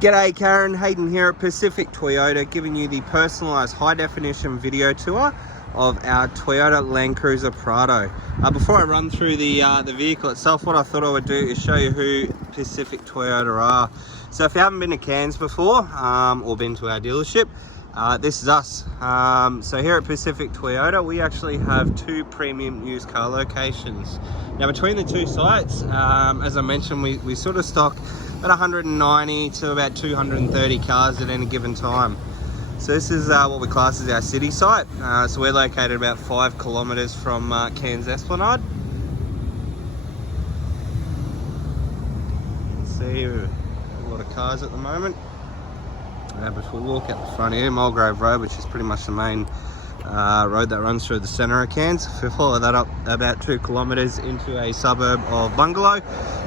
G'day Karen, Hayden here at Pacific Toyota, giving you the personalised high-definition video tour of our Toyota Land Cruiser Prado. Before I run through the vehicle itself, what I thought I would do is show you who Pacific Toyota are. So if you haven't been to Cairns before, or been to our dealership, this is us. So here at Pacific Toyota, we actually have 2 premium used car locations. Now between the 2 sites, as I mentioned, we sort of stock about 190 to about 230 cars at any given time. So this is what we class as our city site. So we're located about 5 kilometres from Cairns Esplanade. You can see a lot of cars at the moment. But if we walk out the front here, Mulgrave Road, which is pretty much the main road that runs through the centre of Cairns. If we follow that up about 2 kilometres into a suburb of Bungalow,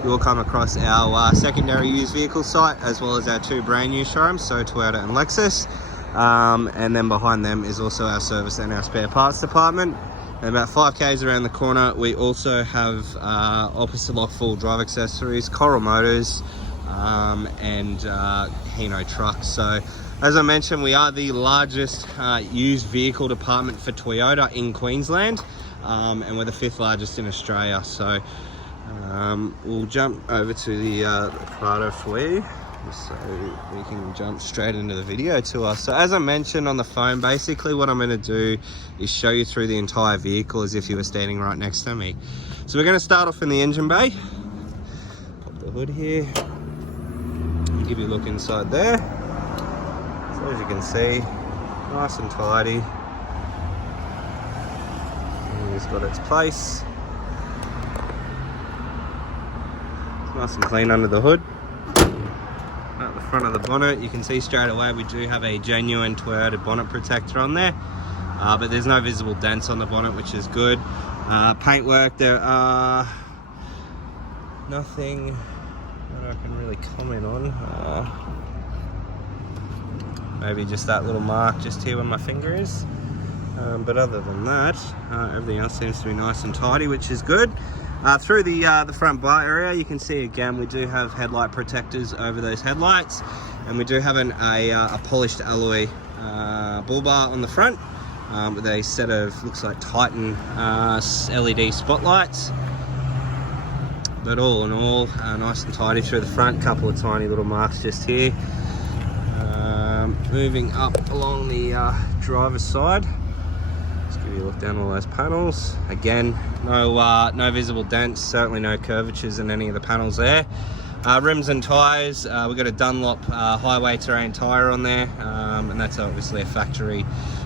you will come across our secondary used vehicle site, as well as our 2 brand new showrooms, so Toyota and Lexus. And then behind them is also our service and our spare parts department. And about 5 k's around the corner, we also have opposite lock full drive accessories, Coral Motors, and Hino trucks. So as I mentioned, we are the largest used vehicle department for Toyota in Queensland, and we're the 5th largest in Australia. So we'll jump over to the Prado for you, so we can jump straight into the video tour. So as I mentioned on the phone, basically what I'm going to do is show you through the entire vehicle as if you were standing right next to me. So we're going to start off in the engine bay. Pop the hood here, give you a look inside there. So as you can see, nice and tidy. It's got its place. It's nice and clean under the hood. At the front of the bonnet, you can see straight away we do have a genuine Toyota bonnet protector on there, but there's no visible dents on the bonnet, which is good. Paintwork, there are nothing that I can really comment on. Maybe just that little mark just here where my finger is. But other than that, everything else seems to be nice and tidy, which is good. Through the front bar area, you can see again we do have headlight protectors over those headlights, and we do have a polished alloy bull bar on the front with a set of, looks like Titan LED spotlights. But all in all, nice and tidy through the front. Couple of tiny little marks just here. Moving up along the driver's side, let's give you a look down all those panels. Again, no visible dents, certainly no curvatures in any of the panels there. Rims and tyres, we've got a Dunlop highway terrain tyre on there, and that's obviously a factory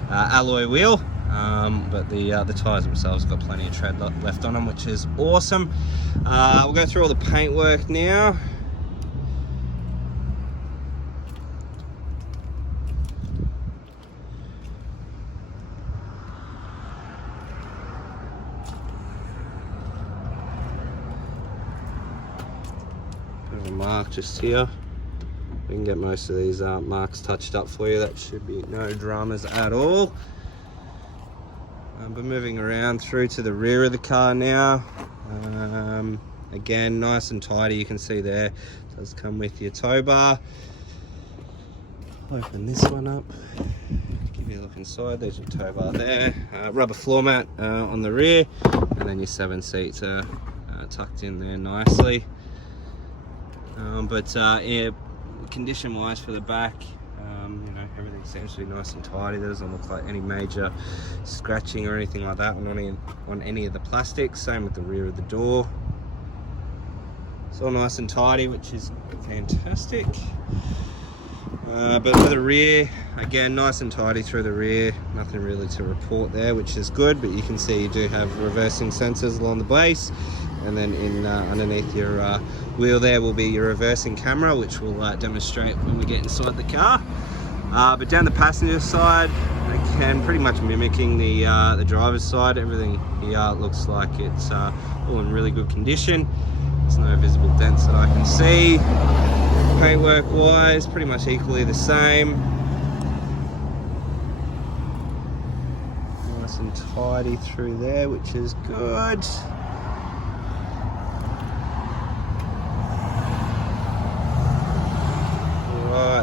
alloy wheel. But the tyres themselves have got plenty of tread left on them, which is awesome. We'll go through all the paintwork now. Bit of a mark just here. We can get most of these marks touched up for you. That should be no dramas at all. But moving around through to the rear of the car now. Again, nice and tidy. You can see there, it does come with your tow bar. Open this one up, give you a look inside. There's your tow bar there. Rubber floor mat on the rear, and then your 7 seats are tucked in there nicely. Yeah, condition wise for the back, you know, everything seems to be nice and tidy. There doesn't look like any major scratching or anything like that on any of the plastics. Same with the rear of the door. It's all nice and tidy, which is fantastic. But for the rear, again, nice and tidy through the rear. Nothing really to report there, which is good. But you can see you do have reversing sensors along the base, and then underneath your wheel there will be your reversing camera, which will demonstrate when we get inside the car. But down the passenger side, again, pretty much mimicking the driver's side. Everything here looks like it's all in really good condition. There's no visible dents that I can see. Paintwork wise, pretty much equally the same. Nice and tidy through there, which is good.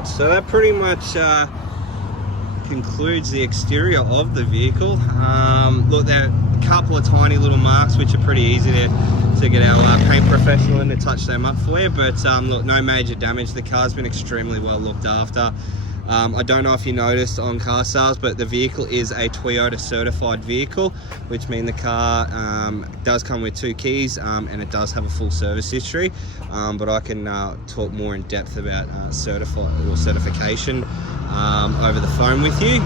right, so that pretty much concludes the exterior of the vehicle. Look, there are a couple of tiny little marks which are pretty easy to get our paint professional in to touch them up for you, but look, no major damage. The car's been extremely well looked after. I don't know if you noticed on car sales, but the vehicle is a Toyota certified vehicle, which means the car does come with 2 keys and it does have a full service history, but I can talk more in depth about certification over the phone with you.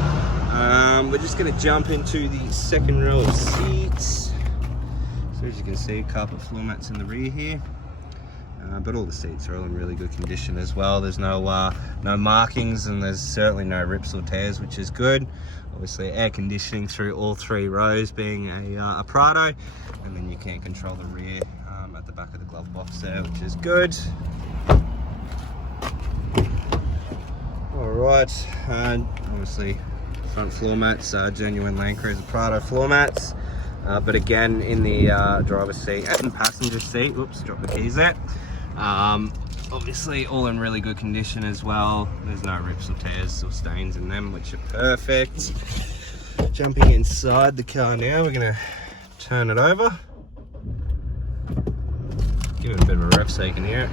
We're just going to jump into the second row of seats. So as you can see, carpet floor mats in the rear here. But all the seats are all in really good condition as well. There's no markings, and there's certainly no rips or tears, which is good. Obviously air conditioning through all 3 rows, being a Prado, and then you can control the rear at the back of the glove box there, which is good. All right, obviously front floor mats, genuine Land Cruiser Prado floor mats. But again, in the driver's seat and passenger seat, oops, dropped the keys there. Obviously all in really good condition as well. There's no rips or tears or stains in them, which are perfect. Jumping inside the car now, we're gonna turn it over. Give it a bit of a rev so you can hear it.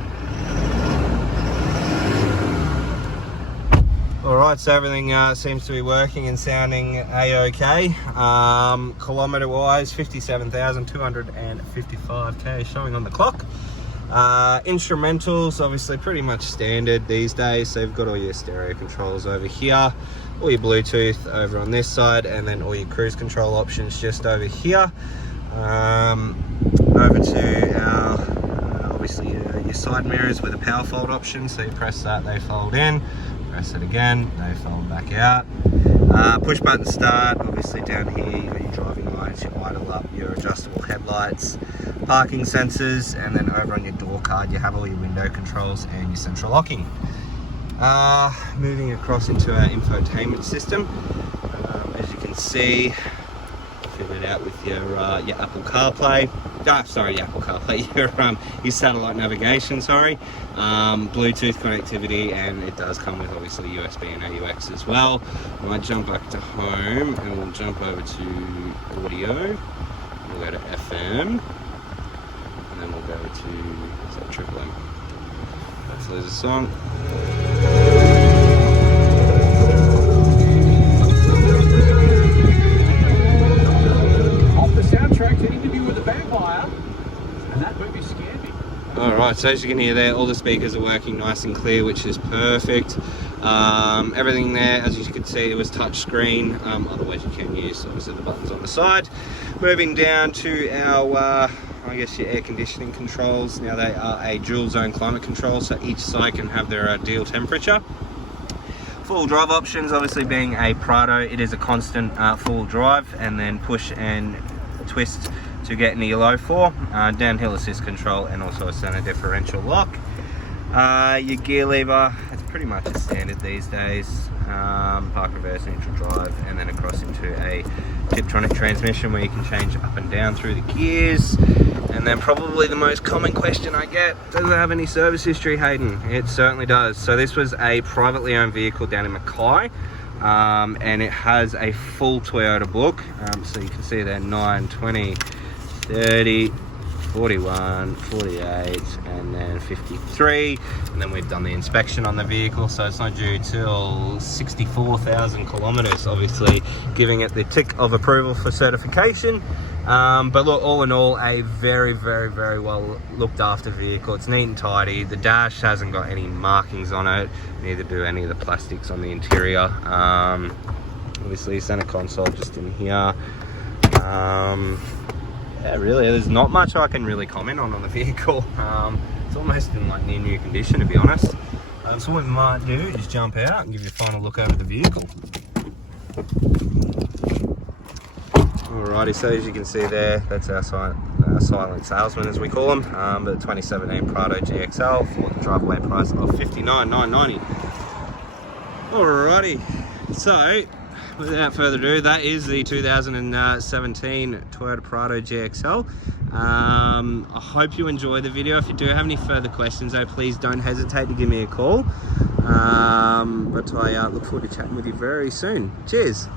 Alright, so everything seems to be working and sounding a-okay. Kilometre wise, 57,255k showing on the clock. Instrumentals, obviously pretty much standard these days. So you've got all your stereo controls over here, all your Bluetooth over on this side, and then all your cruise control options just over here. Over to our, obviously your side mirrors with a power fold option. So you press that, they fold in. Press it again, they fold back out. Push button start, obviously down here you've got your driving lights, your idle up, your adjustable headlights, parking sensors, and then over on your door card you have all your window controls and your central locking. Moving across into our infotainment system, as you can see, fitted out with your Apple CarPlay. Sorry, Apple CarPlay, your satellite navigation, Bluetooth connectivity, and it does come with obviously USB and AUX as well. I might jump back to home and we'll jump over to audio. We'll go to FM, and then we'll go to, is that Triple M? Let's lose a song. Alright, so as you can hear there, all the speakers are working nice and clear, which is perfect. Everything there, as you can see, it was touch screen. Otherwise you can use obviously the buttons on the side. Moving down to our I guess your air conditioning controls. Now they are a dual zone climate control, so each side can have their ideal temperature. Full drive options, obviously being a Prado, it is a constant full drive, and then push and twist to get into your low 4, downhill assist control, and also a center differential lock. Your gear lever, it's pretty much a standard these days. Park, reverse, neutral drive, and then across into a Tiptronic transmission where you can change up and down through the gears. And then probably the most common question I get, does it have any service history, Hayden? It certainly does. So this was a privately owned vehicle down in Mackay. And it has a full Toyota book. So you can see there 9, 20, 30, 41, 48, and then 53. And then we've done the inspection on the vehicle, so it's not due till 64,000 kilometers, obviously giving it the tick of approval for certification. But look, all in all, a very, very, very well looked after vehicle. It's neat and tidy. The dash hasn't got any markings on it, neither do any of the plastics on the interior. Obviously center console just in here. Yeah, really, there's not much I can really comment on the vehicle. It's almost in like near new condition, to be honest. So what we might do is jump out and give you a final look over the vehicle. Alrighty, so as you can see there, that's our silent salesman, as we call them. The 2017 Prado GXL for the drive-away price of $59,990. Alrighty, so without further ado, that is the 2017 Toyota Prado GXL. I hope you enjoy the video. If you do have any further questions though, please don't hesitate to give me a call. But I look forward to chatting with you very soon. Cheers.